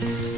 Thank you.